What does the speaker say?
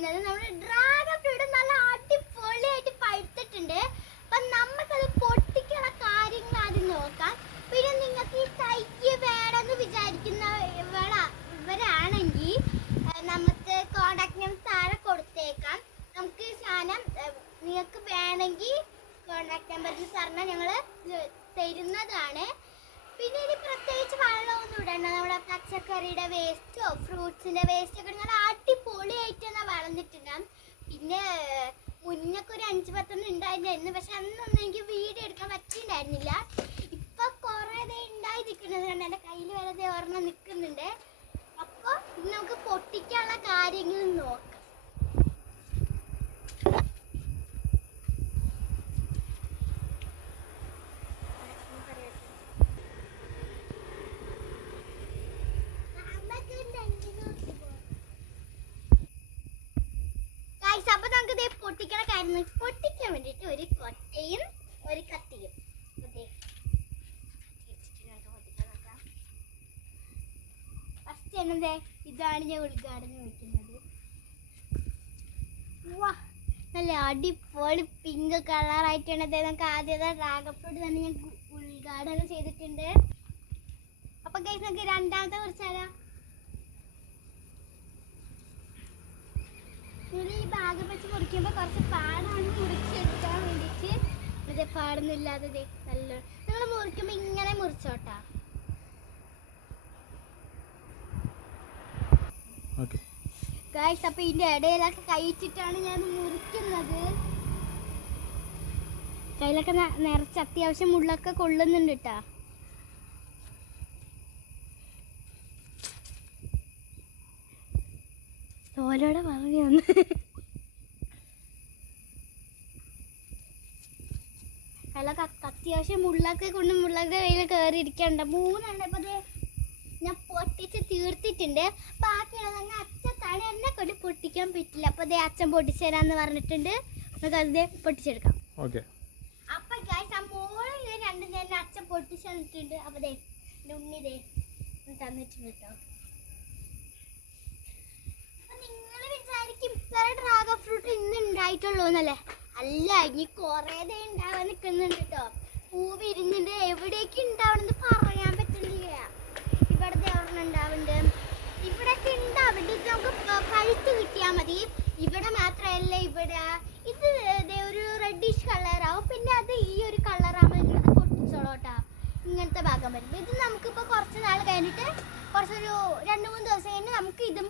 നിൽക്കുന്നത് നമ്മുടെ dragon fruit നല്ല അടിപൊളിയായിട്ട് പഴുത്തിട്ടുണ്ട്. അപ്പം നമുക്കത് പൊട്ടിക്കുള്ള കാര്യങ്ങൾ ആദ്യം നോക്കാം. പിന്നെ നിങ്ങൾക്ക് ഈ തൈക്ക് വേണമെന്ന് വിചാരിക്കുന്നവരാണെങ്കിൽ നമുക്ക് കോണ്ടാക്ട് നമ്പർ താഴെ കൊടുത്തേക്കാം. നമുക്ക് ഈ സാധനം നിങ്ങൾക്ക് വേണമെങ്കിൽ കോണ്ടാക്ട് നമ്പറിൽ പറഞ്ഞാൽ ഞങ്ങൾ തരുന്നതാണ്. പിന്നെ ഇനി പ്രത്യേകിച്ച് വെള്ളമൊന്നും ഇടണ്ട. നമ്മുടെ പച്ചക്കറിയുടെ വേസ്റ്റോ ഫ്രൂട്ട്സിൻ്റെ വേസ്റ്റോ ഒക്കെ നിങ്ങൾ അടിപൊളിയായിട്ട് തന്നെ വളർന്നിട്ടുണ്ടാകും. പിന്നെ മുന്നൊക്കെ ഒരു 5-10 ഉണ്ടായിരുന്നു, പക്ഷെ അന്നൊന്നും എനിക്ക് വീഡിയോ എടുക്കാൻ പറ്റിയിട്ടുണ്ടായിരുന്നില്ല. ഇപ്പൊ കുറേ ഉണ്ടായി നിൽക്കുന്നത് കണ്ട് എൻ്റെ കയ്യിൽ വരെ ഒരെണ്ണം നിൽക്കുന്നുണ്ട്. അപ്പോൾ ഇത് നമുക്ക് പൊട്ടിക്കാനുള്ള കാര്യങ്ങൾ നോക്കാം. അപ്പൊ നമുക്ക് ഇതേ പൊട്ടിക്കണ കാര്യം പൊട്ടിക്കാൻ വേണ്ടിട്ട് ഒരു കൊട്ടയും ഒരു കത്തിയും ഫസ്റ്റ് എന്നതേ ഇതാണ് ഞാൻ ഉദ്ഘാടനം വയ്ക്കുന്നത്. വാ, നല്ല അടിപൊളി പിങ്ക് കളറായിട്ടാണ് നമുക്ക് ആദ്യത്തെ ഡ്രാഗൺ ഫ്രൂട്ട് തന്നെ ഞാൻ ഉദ്ഘാടനം ചെയ്തിട്ടുണ്ട്. അപ്പൊ ഗൈസ് നമുക്ക് രണ്ടാമത്തെ കുറിച്ചാലോ. ഈ ഭാഗം വെച്ച് മുറിക്കുമ്പോൾ കുറച്ച് പാടാണ് മുറിച്ചെടുക്കാൻ വേണ്ടിയിട്ട്. അതെ, പാടൊന്നുമില്ലാതെ നല്ല നിങ്ങൾ മുറിക്കുമ്പോൾ ഇങ്ങനെ മുറിച്ചോട്ടാ. ഗൈസ്, അപ്പൊ ഇതിന്റെ ഇടയിലൊക്കെ കഴിച്ചിട്ടാണ് ഞാൻ മുറിക്കുന്നത്. കയ്യിലൊക്കെ നിറച്ച് അത്യാവശ്യം മുള്ളൊക്കെ കൊള്ളുന്നുണ്ട് കേട്ടാ. തോലോടെ പറഞ്ഞു വന്ന് കയ്യിലൊക്കെ അത്യാവശ്യം മുള്ളൊക്കെ കൊണ്ട് മുള്ളൊക്കെ കയ്യിൽ കയറിയിരിക്കണ്ട. 3 ഇപ്പൊ ഞാൻ പൊട്ടിച്ച് തീർത്തിട്ടുണ്ട്. ബാക്കിയുള്ളതന്നെ അച്ഛത്താണ്, എന്നെ കൊണ്ട് പൊട്ടിക്കാൻ പറ്റില്ല. അപ്പൊ അച്ഛൻ പൊട്ടിച്ചു തരാന്ന് പറഞ്ഞിട്ടുണ്ട്. നമുക്ക് അത് പൊട്ടിച്ചെടുക്കാം. അപ്പൊ ഗൈസ്, ആ മോളിൽ 2 തന്നെ അച്ഛൻ പൊട്ടിച്ചു തന്നിട്ടുണ്ട്. അപ്പൊ ഉണ്ണി തന്നിട്ടുണ്ട് കേട്ടോ. നിങ്ങൾ വിചാരിക്കും ഡ്രാഗൺ ഫ്രൂട്ട് ഇന്ന് ഉണ്ടായിട്ടുള്ളൂ എന്നല്ലേ? അല്ല, ഇനി കുറേ ഉണ്ടാവാൻ നിൽക്കുന്നുണ്ട് കേട്ടോ. പൂ വിരിഞ്ഞിട്ട് എവിടേക്ക് ഉണ്ടാവണമെന്ന് പറയാൻ പറ്റുന്നില്ല. ഇവിടത്തെ എവിടെ ഉണ്ടാവുന്നുണ്ട്, ഇവിടെയൊക്കെ ഉണ്ടാവുന്നുണ്ട്. ഇത് നമുക്ക് പഴുത്ത് കിട്ടിയാൽ മതി. ഇവിടെ മാത്രമല്ല, ഇവിടെ ഇത് ഒരു റെഡിഷ് കളറാവും. പിന്നെ അത് ഈ ഒരു കളറാകുമ്പോൾ നിങ്ങൾക്ക് പൊട്ടിച്ചോളൂട്ടാ. ഇങ്ങനത്തെ ഭാഗം വരുമ്പോൾ ഇത് നമുക്കിപ്പോൾ കുറച്ച് നാൾ കഴിഞ്ഞിട്ട് കുറച്ചൊരു 2-3 ദിവസം കഴിഞ്ഞ് നമുക്ക് ഇതും